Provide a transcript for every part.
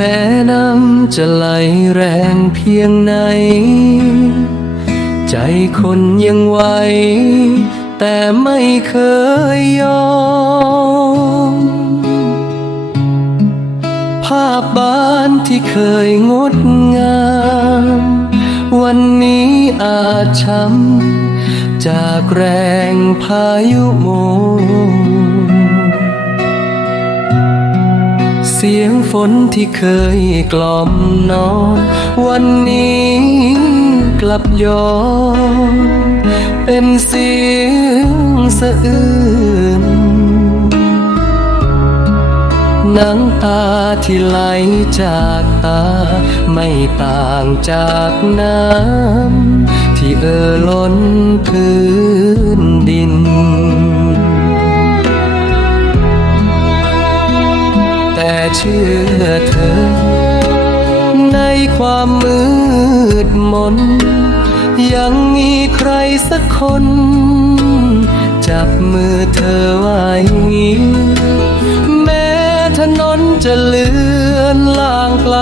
แม้น้ำจะไหลแรงเพียงไหน ใจคนยังไหว แต่ไม่เคยยอม ภาพบ้านที่เคยงดงาม วันนี้อาจช้ำจากแรงพายุโม เสียงฝนที่เคยกล่อมนอน วันนี้กลับย้อนเป็นเสียงสะอื้นน้ำตาที่ไหลจากตา ไม่ต่างจากน้ำที่เอ่อล้นพื้น ชื่อเธอ ในความมืดมน ยังมีใครสักคน จับมือเธอไว้แม้ถนนจะเลือนล่างไกล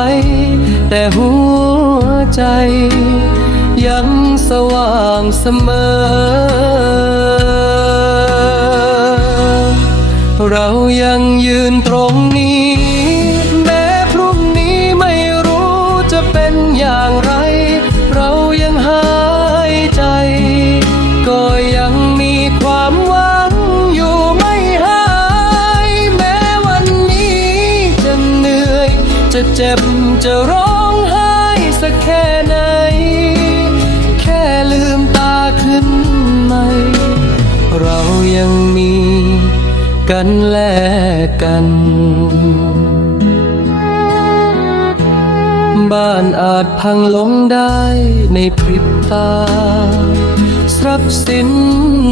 แต่หัวใจ ยังสว่างเสมอ เจ็บจะร้องไห้สักแค่ไหน แค่ลืมตาขึ้นใหม่ เรายังมีกันและกันบ้านอาจพังลงได้ในพริบตา ทรัพย์สิน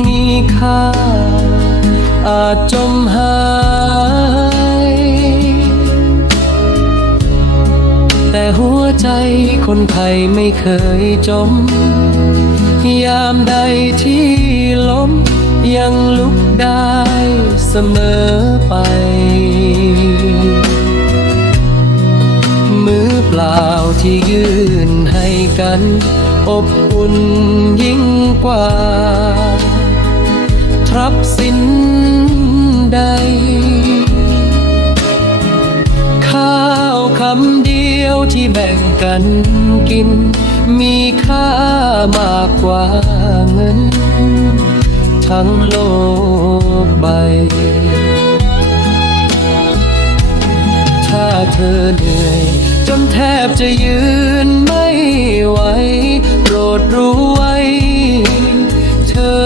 มีค่า อาจจมหาย แต่หัวใจคนไทยไม่เคยจม ยามใดที่ล้มยังลุกได้เสมอไป มือเปล่าที่ยื่นให้กัน อบอุ่นยิ่งกว่า ทรัพย์สินใด ข้าวคำดี ที่แบ่งกันกิน มีค่ามากกว่าเงิน ทั้งโลกใบ ถ้าเธอเหนื่อย จนแทบจะยืนไม่ไหวโปรดรู้ไว้ เธอ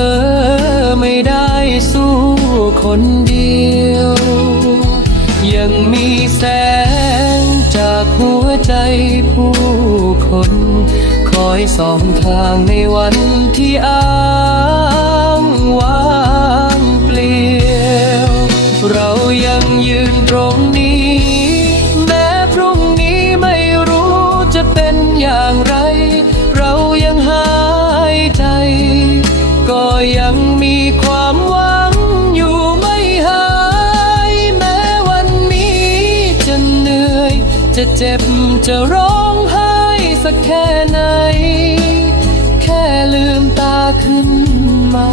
ไม่ได้สู้คนเดียว ยังมีแสง หัวใจผู้คน คอยสองทางในวันที่อ้างว้างเปลี่ยว เรายังยืนตรงนี้ จะเจ็บจะร้องไห้สักแค่ไหน แค่ลืมตาขึ้นใหม่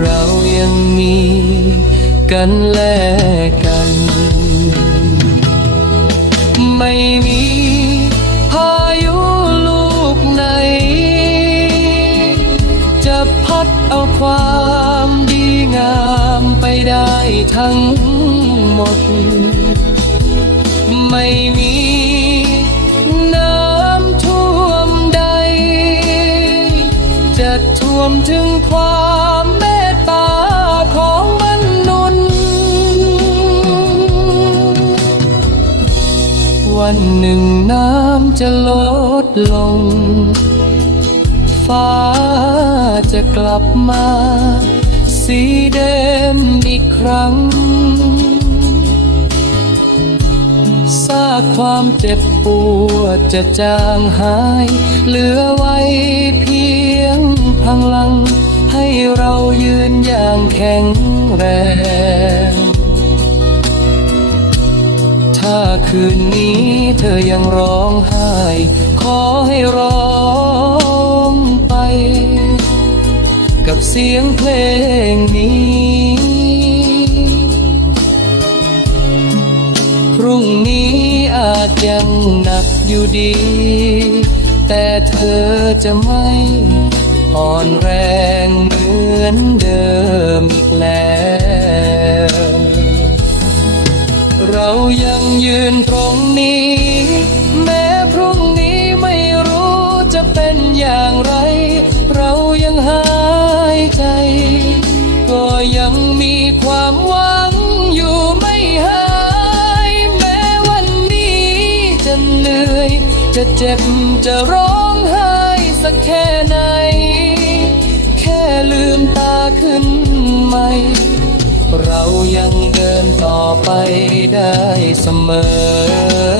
เรายังมีกันและกัน ไม่มีพายุลูกไหน จะพัดเอาความดีงามไปได้ทั้ง วมถึงความเมตตาของมนุษย์วันหนึ่งน้ำจะลดลง ฟ้าจะกลับมา สีเดิมอีกครั้งซากความเจ็บปวดจะจางหาย เหลือไว้ ข็งแรง ถ้าคืนนี้เธอยังร้องไห้ ขอให้ร้องไป กับเสียงเพลงนี้ พรุ่งนี้อาจยังหนักอยู่ดี แต่เธอจะไม่ อ่อนแรงเหมือนเดิมอีกแล้ว เรายังยืนตรงนี้ แม้พรุ่งนี้ไม่รู้จะเป็นอย่างไร เรายังหายใจ ก็ยังมีความหวังอยู่ไม่หาย แม้วันนี้จะเหนื่อย จะเจ็บจะร้องไห้สักแค่ไหน เรายังเดินต่อไปได้เสมอ